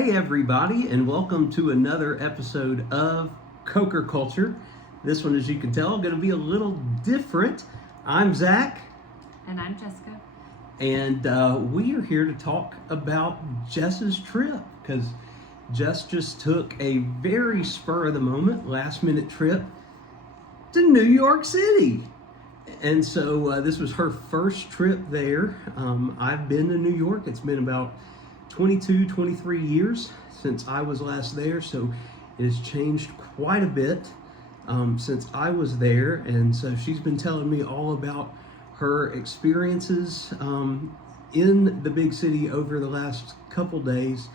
Hey everybody, and welcome to another episode of Coker Culture. This one, as you can tell, going to be a little different. I'm Zach. And I'm Jessica. And we are here to talk about Jess's trip, because Jess just took a very spur-of-the-moment, last-minute trip to New York City. And so this was her first trip there. I've been to New York. It's been about 22, 23 years since I was last there, so it has changed quite a bit since I was there. And so she's been telling me all about her experiences in the big city over the last couple days.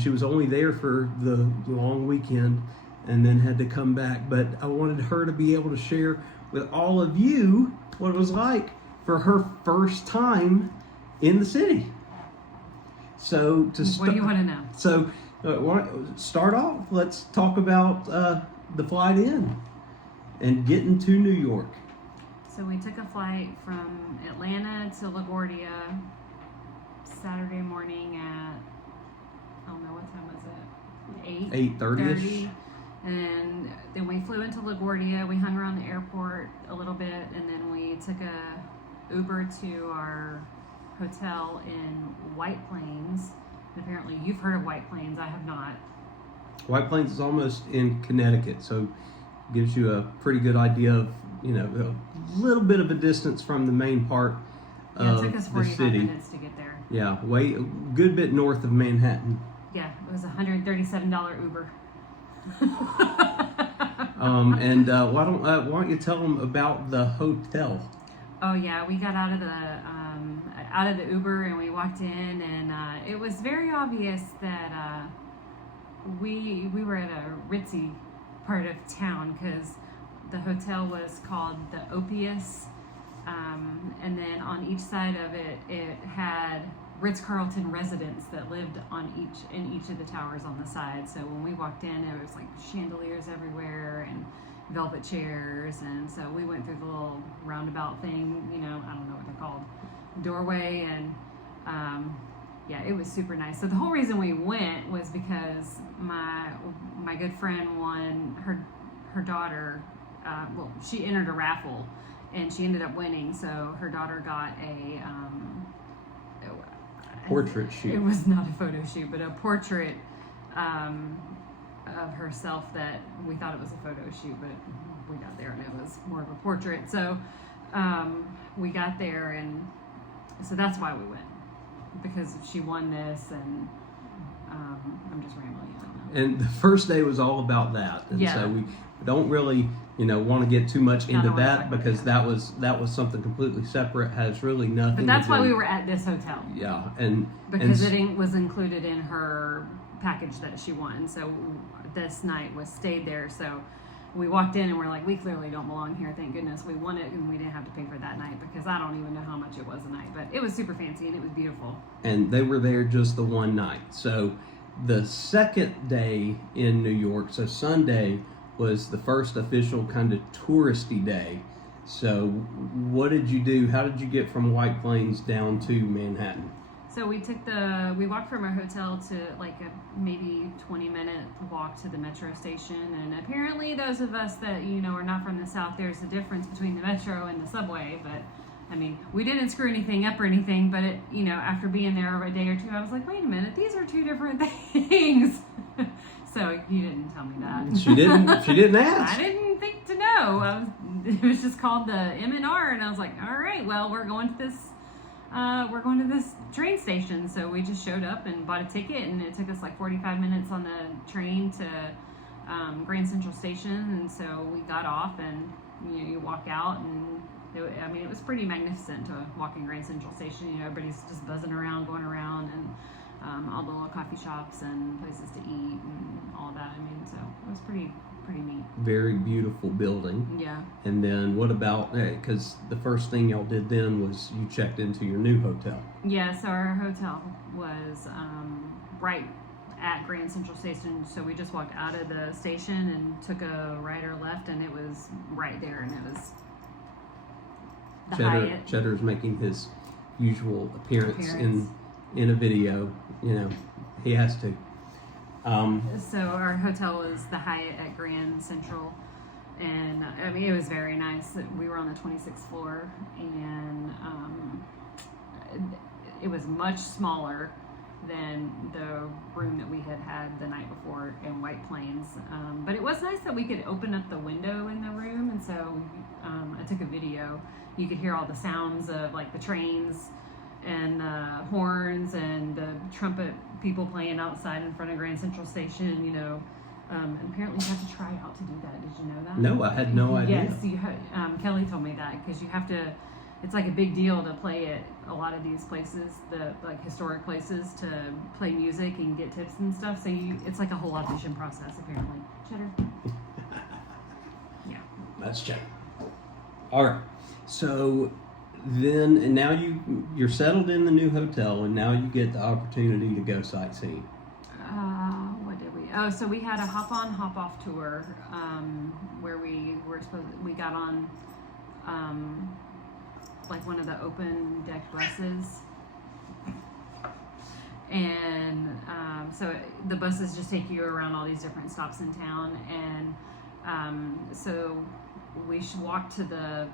She was only there for the long weekend and then had to come back, but I wanted her to be able to share with all of you what it was like for her first time in the city. So what do you want to know? So start off. Let's talk about the flight in and getting to New York. So we took a flight from Atlanta to LaGuardia Saturday morning at, I don't know, what time was it? 8:30ish. And then we flew into LaGuardia. We hung around the airport a little bit, and then we took a Uber to our hotel in White Plains. And apparently you've heard of White Plains. I have not. White Plains is almost in Connecticut, so it gives you a pretty good idea of, you know, a little bit of a distance from the main part of it took us the 45 city. minutes to get there. Yeah, a good bit north of Manhattan. Yeah, it was a $137 Uber. And why don't you tell them about the hotel? Oh yeah, we got out of the Uber and we walked in, and it was very obvious that we were at a ritzy part of town, because the hotel was called the Opius, and then on each side of it, it had Ritz-Carlton residents that lived in each of the towers on the side. So when we walked in, there was like chandeliers everywhere and velvet chairs, and so we went through the little roundabout thing, I don't know what they're called, doorway, and yeah, it was super nice. So the whole reason we went was because my good friend won, her daughter, she entered a raffle and she ended up winning, so her daughter got a portrait shoot. It was not a photo shoot, but a portrait of herself that we thought it was a photo shoot, but we got there and it was more of a portrait. So we got there, and so that's why we went, because she won this, and I'm just rambling. I don't know. And the first day was all about that, and so we don't really, want to get too much into that, because that was something completely separate. Has really nothing. But that's to do. why we were at this hotel. Yeah, because it was included in her package that she won. So this night stayed there. So we walked in and we're like, we clearly don't belong here. Thank goodness we won it, and we didn't have to pay for that night, because I don't even know how much it was a night, but it was super fancy and it was beautiful. And they were there just the one night. So the second day in New York, so Sunday, was the first official kind of touristy day. So what did you do? How did you get from White Plains down to Manhattan? So we walked from our hotel to like a maybe 20-minute walk to the metro station. And apparently those of us that, are not from the South, there's a difference between the metro and the subway. But I mean, we didn't screw anything up or anything, but after being there over a day or two, I was like, wait a minute, these are two different things. So you didn't tell me that. She didn't ask. I didn't think to know. It was just called the M&R, and I was like, all right, well, we're going to this train station. So we just showed up and bought a ticket, and it took us like 45 minutes on the train to Grand Central Station. And so we got off, and you walk out, and it was pretty magnificent to walk in Grand Central Station. Everybody's just buzzing around, going around, and all the little coffee shops and places to eat and all that. So it was pretty neat. Very beautiful building. Yeah. And then what about, because the first thing y'all did then was you checked into your new hotel. Yeah, so our hotel was right at Grand Central Station, so we just walked out of the station and took a right or left, and it was right there, and it was the Hyatt. Cheddar's making his usual appearance in a video. He has to. So our hotel was the Hyatt at Grand Central, and I mean it was very nice. We were on the 26th floor, and it was much smaller than the room that we had the night before in White Plains. But it was nice that we could open up the window in the room, and so I took a video. You could hear all the sounds of like the trains and horns and the trumpet people playing outside in front of Grand Central Station, you know. And apparently you have to try out to do that. Did you know that? No, I had no idea. Yes, you Kelly told me that, because you have to, it's like a big deal to play at a lot of these places, the like historic places, to play music and get tips and stuff. So it's like a whole audition process apparently. Cheddar. Yeah. That's check. All right. So then, and now you're settled in the new hotel, and now you get the opportunity to go sightseeing. What did we? Oh, so we had a hop-on, hop-off tour where we got on like one of the open deck buses, and so the buses just take you around all these different stops in town, and so we should walk to the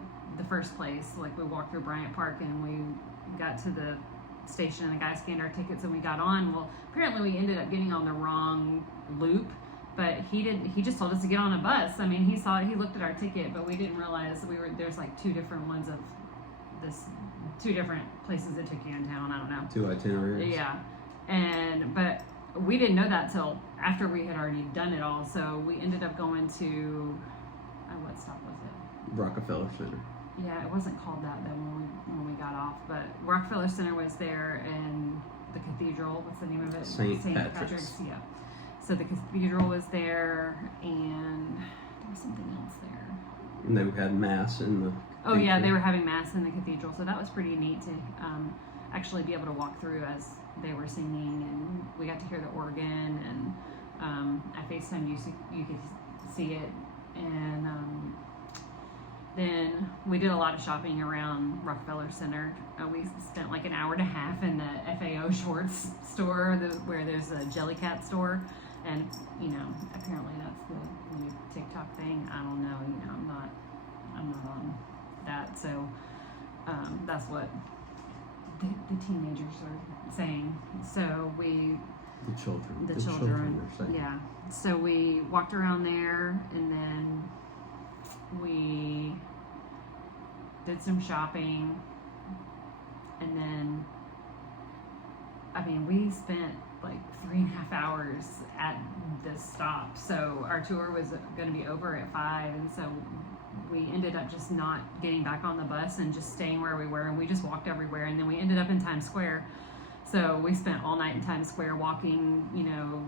first place. Like we walked through Bryant Park, and we got to the station, and the guy scanned our tickets, and we got on. Well, apparently we ended up getting on the wrong loop, but he just told us to get on a bus. I mean, he looked at our ticket, but we didn't realize there's like two different ones of two different places that took you in town. I don't know. Two itineraries. Yeah. But we didn't know that till after we had already done it all. So we ended up going to, what stop was it? Rockefeller Center. Yeah, it wasn't called that then when we got off, but Rockefeller Center was there, and the cathedral, what's the name of it? St. Patrick's. Yeah. So the cathedral was there, and there was something else there. And they had mass in the. Oh yeah, they were having mass in the cathedral, so that was pretty neat to actually be able to walk through as they were singing, and we got to hear the organ, and at FaceTime you could see it, and then we did a lot of shopping around Rockefeller Center. We spent like an hour and a half in the FAO Schwartz store, where there's a Jellycat store, and you know apparently that's the new TikTok thing. I don't know, you know, I'm not on that, so that's what the teenagers are saying. So the children are saying. Yeah. So we walked around there, and then we did some shopping, and then I mean we spent like 3.5 hours at this stop. So our tour was going to be over at 5, and so we ended up just not getting back on the bus and just staying where we were, and we just walked everywhere, and then we ended up in Times Square. So we spent all night in Times Square walking, you know,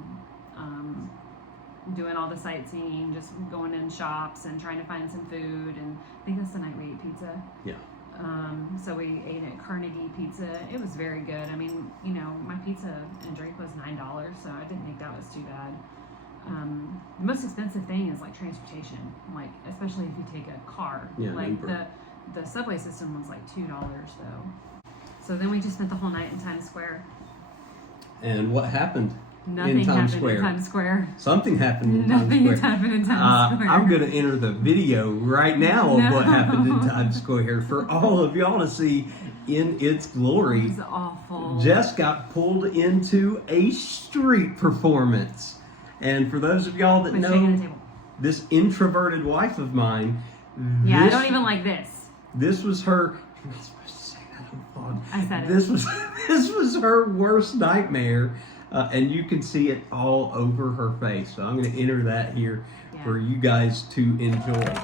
doing all the sightseeing, just going in shops and trying to find some food. And I think that's the night we ate pizza. Yeah. So we ate at Carnegie Pizza. It was very good. I mean, you know, my pizza and drink was $9, so I didn't think that was too bad. The most expensive thing is like transportation, like especially if you take a car. Yeah, like the subway system was like $2 though. So then we just spent the whole night in Times Square. And what happened? Nothing happened in Times Square. Something happened in Nothing Times Square. happened in Times Square. I'm going to enter the video right now of what happened in Times Square for all of y'all to see in its glory. It was awful. Jess got pulled into a street performance. And for those of y'all that know this introverted wife of mine, yeah, I don't even like this. This was her. You're not supposed to say that on the phone. I said it. This was her worst nightmare. And you can see it all over her face. So I'm going to enter that here for you guys to enjoy.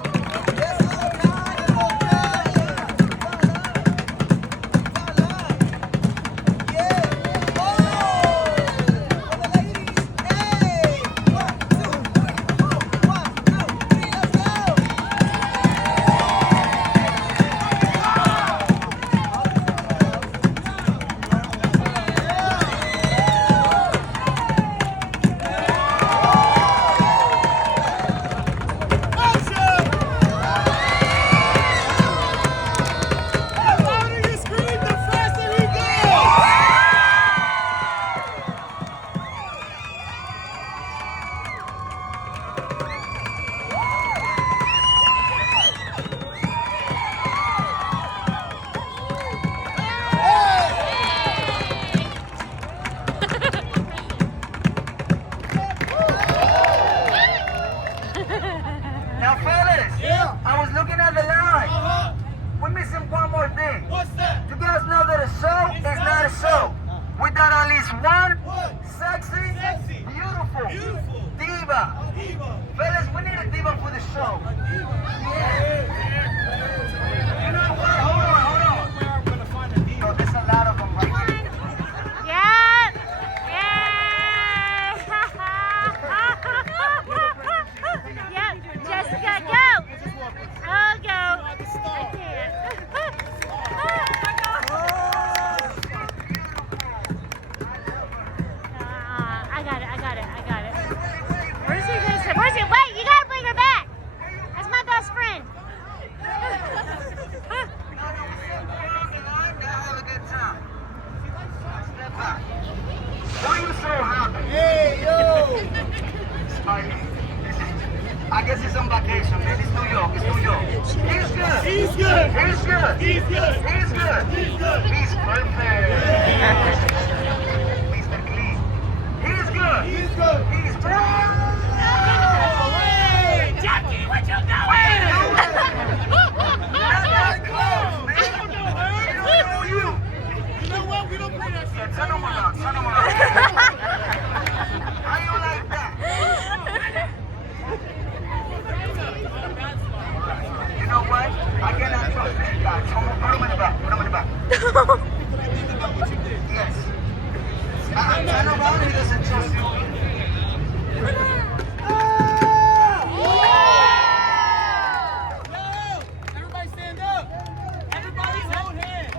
Now, fellas, I was looking at the line. We're missing one more thing. What's that? You guys know that a show is not a show without at least one sexy, beautiful diva. Fellas, we need a diva for the show. Yeah. You know what? Hold on. Where I'm gonna find a diva. Yo, there's a lot of them right here. Jessica, go! I'll go. I can't. I got it. Where's he gonna sit? Wait, you gotta bring her back. That's my best friend. Why are you so happy? Hey, yo! I guess he's on vacation, man. It's New York. He's good. He's good. He's good. He's good. He's good. He's good. He's perfect. Mr. Clean. He's good. He's good. He's perfect. Hey, Jackie, what you doing? Not that close, man. I don't know her. She don't know you. You know what? We don't play that shit. Turn him around. How you like that? You know what? I cannot trust this guy. Put him in the back. Yes. Turn around, he doesn't trust you. Everybody stand up. Everybody's hold hands.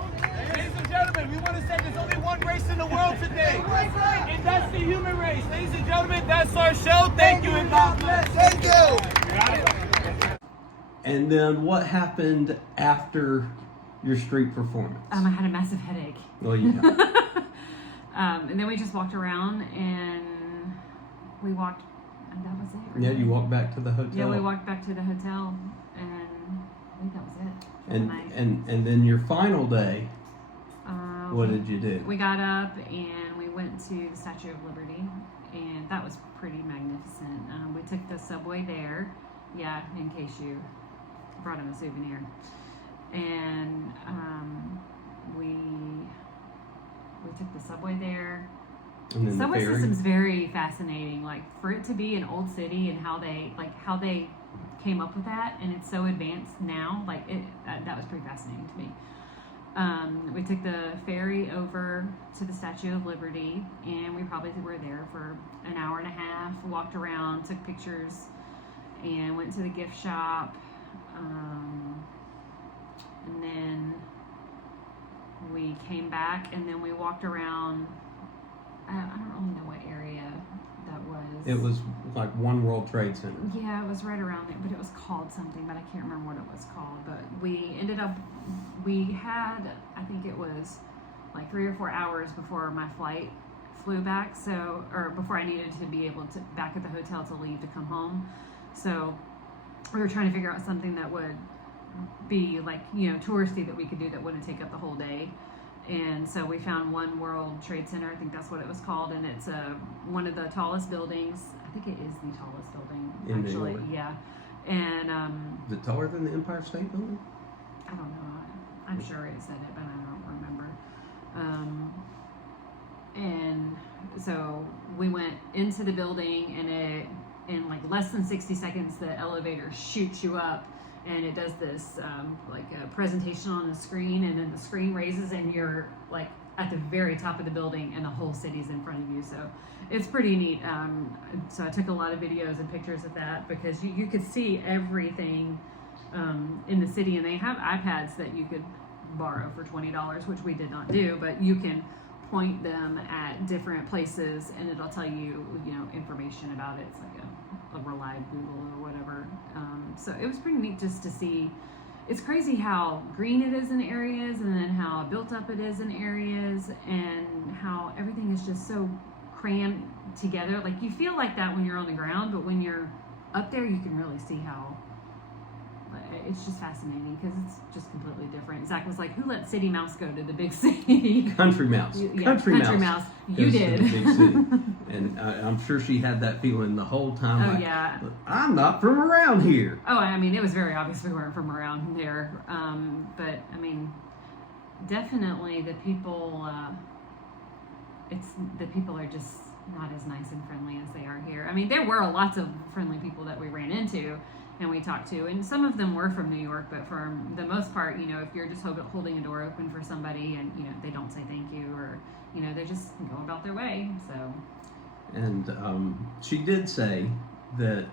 Ladies and gentlemen, we want to say there's only one race in the world today. And that's the human race. Ladies and gentlemen, that's our show. Thank you and God bless. Thank you. And then what happened after your street performance? I had a massive headache. Well, yeah. And then we just walked around and we walked, and that was it. Yeah, really. you walked back to the hotel. Yeah, we walked back to the hotel, and I think that was it. for the night. And then your final day, what we- did you do? We got up and we went to the Statue of Liberty, and that was pretty magnificent. We took the subway there, yeah, in case you brought him a souvenir. And we took the subway there. And then Subway the ferry. system's very fascinating. Like, for it to be an old city and how they came up with that, and it's so advanced now. Like, that was pretty fascinating to me. We took the ferry over to the Statue of Liberty, and we probably were there for an hour and a half. Walked around, took pictures, and went to the gift shop. And then we came back, and then we walked around. I don't really know what area that was. It was like One World Trade Center. Yeah, it was right around there, but it was called something, but I can't remember what it was called. But we had, I think it was like 3 or 4 hours before my flight flew back. Or before I needed to be able to back at the hotel to leave to come home. So we were trying to figure out something that would be like, touristy that we could do that wouldn't take up the whole day. And so we found One World Trade Center, I think that's what it was called, and it's one of the tallest buildings. I think it is the tallest building, In New actually. York. Yeah. And Is it taller than the Empire State Building? I don't know. I'm sure it said it, but I don't remember. And so we went into the building, and in like less than 60 seconds, the elevator shoots you up. And it does this like a presentation on the screen, and then the screen raises, and you're like at the very top of the building, and the whole city's in front of you. So it's pretty neat. So I took a lot of videos and pictures of that, because you could see everything in the city, and they have iPads that you could borrow for $20, which we did not do, but you can point them at different places, and it'll tell you, information about it. It's like a relied Google or whatever. So it was pretty neat just to see. It's crazy how green it is in areas, and then how built up it is in areas, and how everything is just so crammed together. Like, you feel like that when you're on the ground, but when you're up there you can really see how it's just fascinating because it's just completely different. Zach was like, "Who let City Mouse go to the big city?" Country Mouse. Yeah, Country Mouse. You goes to did. the big city. And I'm sure she had that feeling the whole time. Oh, like, yeah. I'm not from around here. Oh, I mean, it was very obvious we weren't from around there. But I mean, definitely the people. The people are just not as nice and friendly as they are here. I mean, there were lots of friendly people that we ran into and we talked to, and some of them were from New York, but for the most part, you know, if you're just holding a door open for somebody and, you know, they don't say thank you or, you know, they just go about their way, so. And she did say that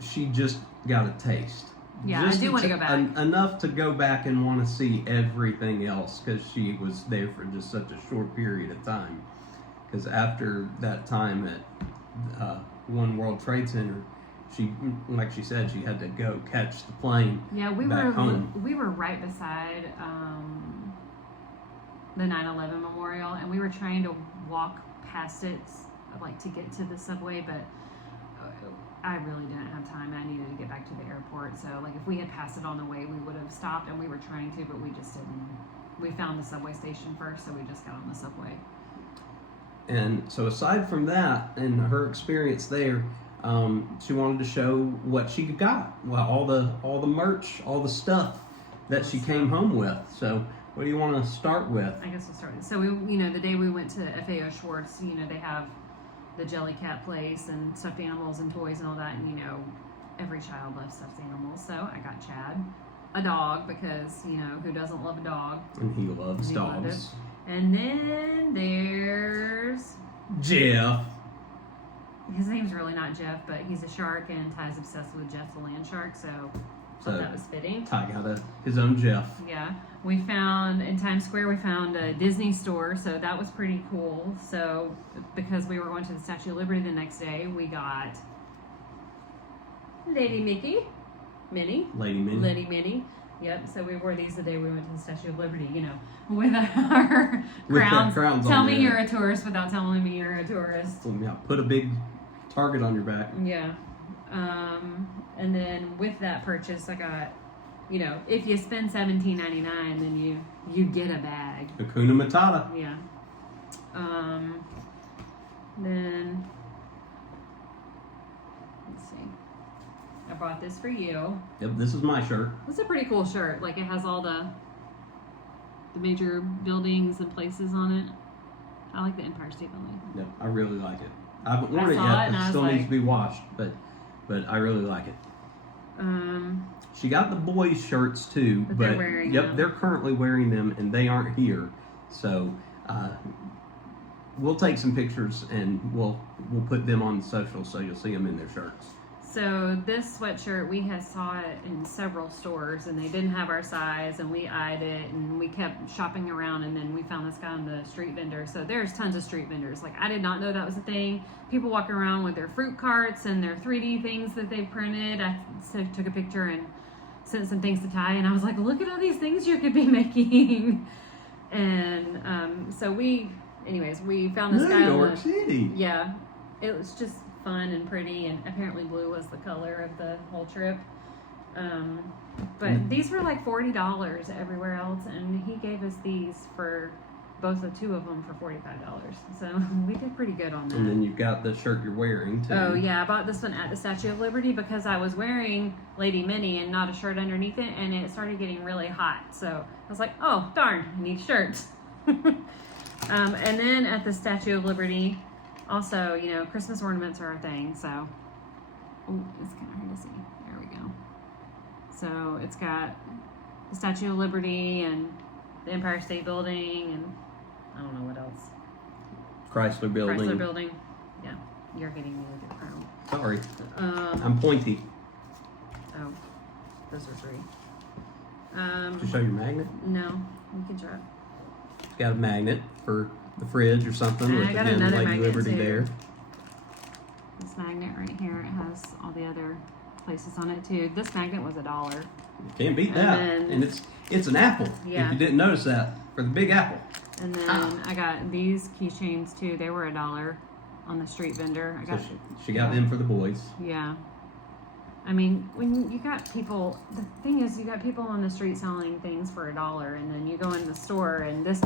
she just got a taste. Yeah, Just I do want to go back. Enough to go back and want to see everything else because she was there for just such a short period of time. Because after that time at One World Trade Center, she, like she said, she had to go catch the plane. Yeah, we back were home. we were right beside the 9/11 memorial, and we were trying to walk past it, like to get to the subway, but I really didn't have time. I needed to get back to the airport, so like if we had passed it on the way, we would have stopped, and we were trying to, but we just didn't. We found the subway station first, so we just got on the subway. And so aside from that and her experience there, she wanted to show what she got. Well, all the merch, all the stuff that she came home with. So what do you want to start with? I guess we'll start. So we, you know, the day we went to FAO Schwartz, you know, they have the Jellycat place and stuffed animals and toys and all that, and you know, every child loves stuffed animals. So I got Chad a dog because, you know, who doesn't love a dog? And he loves He loved dogs. it. And then there's Jeff. his name's really not Jeff, but he's a shark, and Ty's obsessed with Jeff the land shark, so thought that was fitting. Ty got his own Jeff. Yeah, we found in Times Square, we found a Disney store, so that was pretty cool. So because we were going to the Statue of Liberty the next day, we got Lady Minnie. Yep, so we wore these the day we went to the Statue of Liberty, you know, with our With their crowns. crowns Tell on me there. you're a tourist without telling me you're a tourist. So, yeah, put a big target on your back. Yeah. And then with that purchase, I got, you know, if you spend $17.99, then you get a bag. Hakuna Matata. Yeah. Then let's see. I bought this for you. Yep, this is my shirt. It's a pretty cool shirt. Like it has all the major buildings and places on it. I like the Empire State Building. Yep, I really like it. I haven't worn it saw yet. it and I It still was needs like- to be washed, but I really like it. She got the boys' shirts too, But they're wearing them. they're currently wearing them, and they aren't here. So we'll take some pictures and we'll put them on social so you'll see them in their shirts. So this sweatshirt, we had saw it in several stores and they didn't have our size, and we eyed it and we kept shopping around, and then we found this guy on the street vendor. So there's tons of street vendors. Like I did not know that was a thing. People walking around with their fruit carts and their 3D things that they printed. I took a picture and sent some things to Ty, and I was like, look at all these things you could be making. And so we found this guy New on York the, City. yeah, it was just fun and pretty, and apparently blue was the color of the whole trip. But these were like $40 everywhere else, and he gave us these for both the two of them for $45. So we did pretty good on that. And then you've got the shirt you're wearing too. Oh yeah, I bought this one at the Statue of Liberty because I was wearing Lady Minnie and not a shirt underneath it, and it started getting really hot. So I was like, oh darn, I need shirts. And then at the Statue of Liberty, also, you know, Christmas ornaments are a thing. So, ooh, it's kind of hard to see. There we go. So it's got the Statue of Liberty and the Empire State Building, and I don't know what else. Chrysler Building. Chrysler Building. Yeah, you're getting me with your crown. Sorry, I'm pointy. Oh, those are free. To show your magnet. No, we can try. It's got a magnet for the fridge or something. And with I got again, another Lady magnet, Liberty too. there. This magnet right here, it has all the other places on it too. This magnet was $1. You can't beat And that. then- And it's an apple. Yeah. If you didn't notice that, for the big apple. And then I got these keychains too. They were $1 on the street vendor. I So got she got them for the boys. yeah. I mean, when you got people, the thing is, you got people on the street selling things for $1, and then you go in the store, and this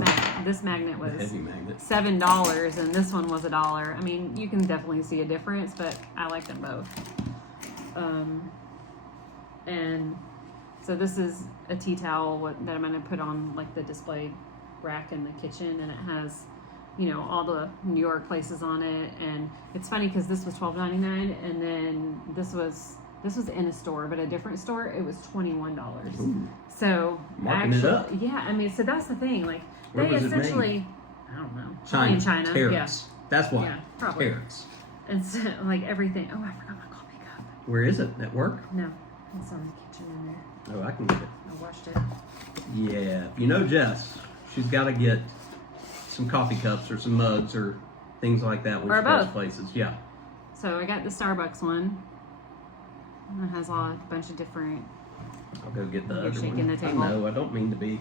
magnet was Heavy magnet. $7, and this one was $1. I mean, you can definitely see a difference, but I like them both. And so this is a tea towel that I'm going to put on like the display rack in the kitchen, and it has, you know, all the New York places on it. And it's funny because this was $12.99, and then this was in a store, but a different store, it was $21. Ooh. So Marking it up. yeah, I mean, so that's the thing. Like Where they was it made? essentially, I don't know, China. in China, Carrots. That's why. Yeah, probably. Carrots. And so like everything. Oh, I forgot my coffee cup. Where is it? At work? No, it's on the kitchen in there. Oh, I can get it. I washed it. Yeah. You know Jess, she's got to get some coffee cups or some mugs or things like that when Or she goes both. places. Yeah. So I got the Starbucks one. It has a bunch of different. I'll go get the You're other shaking one. the table. I know. I don't mean to be.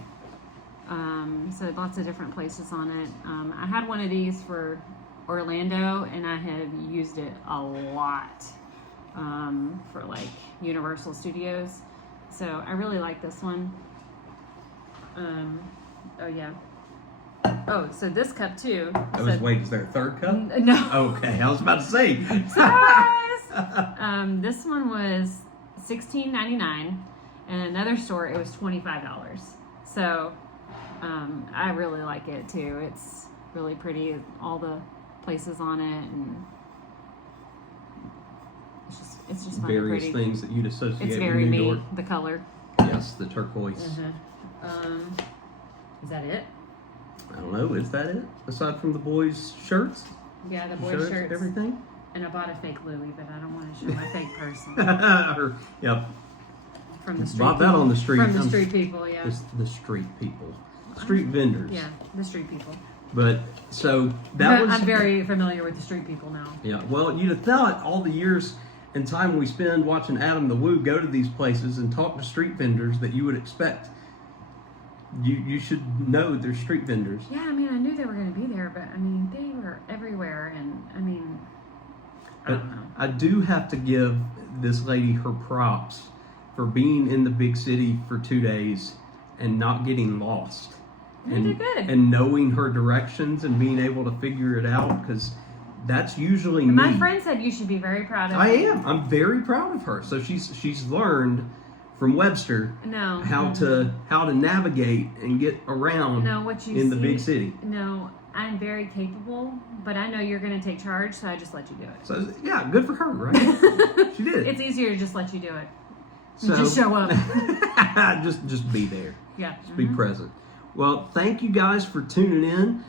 So lots of different places on it. I had one of these for Orlando, and I had used it a lot for like Universal Studios. So I really like this one. Oh yeah. Oh, so this cup too. Wait, is there a third cup? No. Okay, I was about to say. Surprise! This one was $16.99, and another store it was $25. So I really like it too. It's really pretty. All the places on it, and it's just fun and Various pretty. things that you'd associate It's with very New me. York. The color. Yes, the turquoise. Is that it? I don't know. Is that it? Aside from the boys' shirts, Yeah, the boys' shirts. everything. And I bought a fake Louis, but I don't want to show my fake person. Yep. From the street. Bought that on the street. From the street people, yeah. The street people, street vendors. Yeah, the street people. But so that was. I'm very familiar with the street people now. Yeah. Well, you'd have thought all the years and time we spend watching Adam the Woo go to these places and talk to street vendors that you would expect. You should know they're street vendors. Yeah, I mean, I knew they were going to be there, but I mean, they were everywhere, and I mean, I don't know. I do have to give this lady her props for being in the big city for 2 days and not getting lost. You did good. And knowing her directions and being able to figure it out, because that's usually me. My friend said you should be very proud of I me. am. I'm very proud of her. So she's learned from Webster No. how to navigate and get around No, what you in the see- big city. No, I'm very capable, but I know you're going to take charge, so I just let you do it. So yeah, good for her, right? She did. It's easier to just let you do it. So, Just show up. just be there. Yeah. Just be present. Well, thank you guys for tuning in.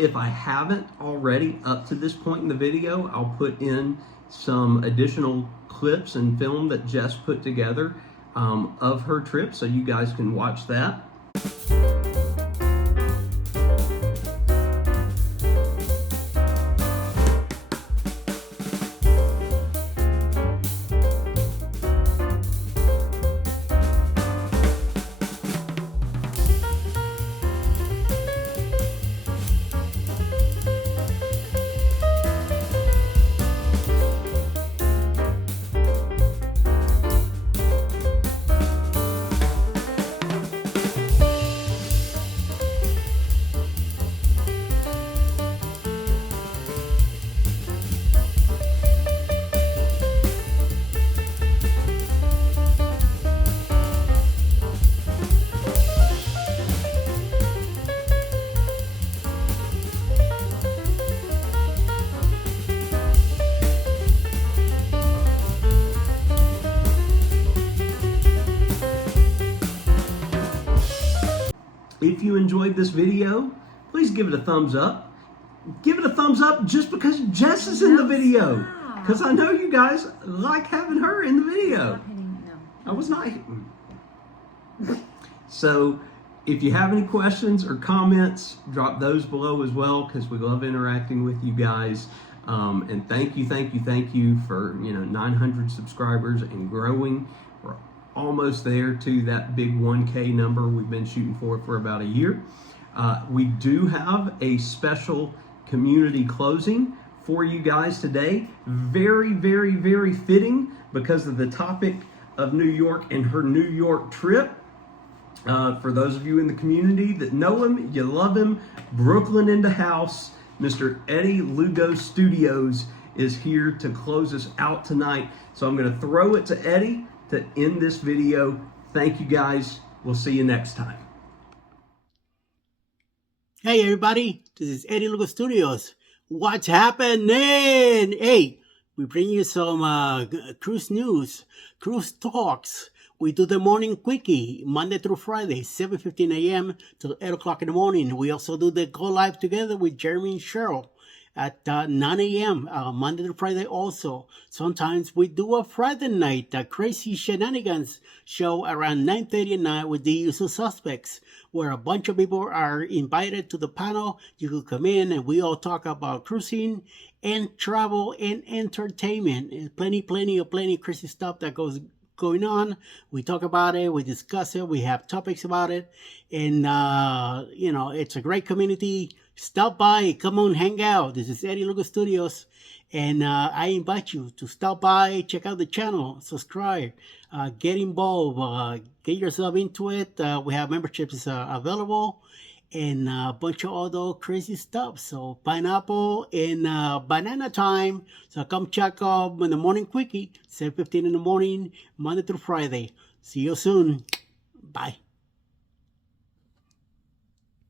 If I haven't already up to this point in the video, I'll put in some additional clips and film that Jess put together of her trip, so you guys can watch that. If you enjoyed this video, please give it a thumbs up. Give it a thumbs up just because Jess is in the video. stop. Because I know you guys like having her in the video. Stop hitting, no. I was not hitting. So if you have any questions or comments, drop those below as well, because we love interacting with you guys. And thank you for 900 subscribers and growing. We're almost there to that big 1K number we've been shooting for about a year. We do have a special community closing for you guys today. Very, very, very fitting because of the topic of New York and her New York trip. For those of you in the community that know him, you love him, Brooklyn in the house, Mr. Eddie Lugo Studios is here to close us out tonight. So I'm going to throw it to Eddie to end this video. Thank you guys. We'll see you next time. Hey everybody, this is Eddie Lugo Studios. What's happening? Hey, we bring you some cruise news, cruise talks. We do the morning quickie, Monday through Friday, 7:15 a.m. till 8 o'clock in the morning. We also do the Go Live Together with Jeremy and Cheryl at 9 a.m. Monday through Friday also. Sometimes we do a Friday night, a crazy shenanigans show around 9:30 at night with the usual suspects, where a bunch of people are invited to the panel. You can come in and we all talk about cruising and travel and entertainment. And plenty crazy stuff that goes going on. We talk about it, we discuss it, we have topics about it, and it's a great community. Stop by, come on, hang out. This is Eddie Lugo Studios, and I invite you to stop by, check out the channel, subscribe, get involved, get yourself into it. We have memberships available, and a bunch of other crazy stuff. So pineapple and banana time. So come check out in the morning quickie, 7:15 in the morning, Monday through Friday. See you soon. Bye.